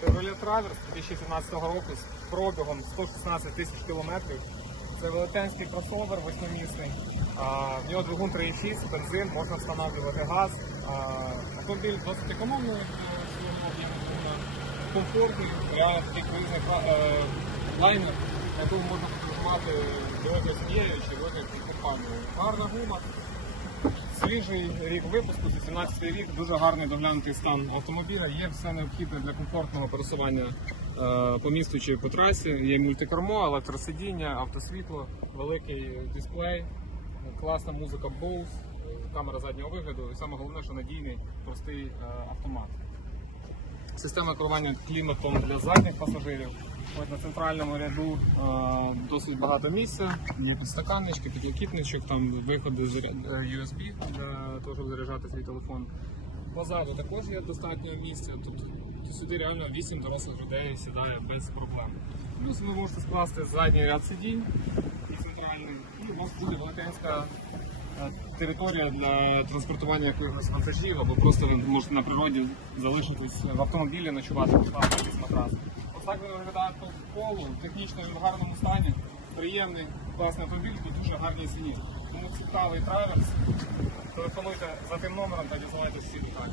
Chevrolet Traverse 2017 року з пробігом 116 тисяч кілометрів. Це велетенський кросовер восьмимісний. В нього двигун 3,6, бензин, можна встановлювати газ. Автомобіль досить економний двигуна, комфортний, реально такий круїзний е, лайнер, на якому можна подорожувати дорогою сім'єю чи дорогою компанією. Гарна гума, Свіжий рік випуску, 18 рік, дуже гарний доглянутий стан автомобіля. Є все необхідне для комфортного пересування е, по місту чи по трасі. Є мультикермо, електросидіння, автосвітло, великий дисплей, класна музика Bose, камера заднього вигляду і саме головне, що надійний простий е, автомат. Система керування кліматом для задніх пасажирів. Ось на центральному ряду е, досить багато місця. Є підстаканнички, підлокітничок, там виходи заря- е, USB для того, щоб заряджати свій телефон. Позаду також є достатньо місця. Тут сюди реально 8 дорослих людей сідає без проблем. Плюс ви можете скласти задній ряд сидінь і центральний, і у вас буде велетенська е, територія для транспортування якихось вантажів, або просто ви можете на природі залишитись в автомобілі, ночувати, поставити якийсь матрас. Так він виглядає по колу, технічно він в гарному стані, приємний, класний автомобіль, і дуже гарні ціні. Тому цікавий траверс. Телефонуйте за тим номером та дізнавайтесь всі деталі.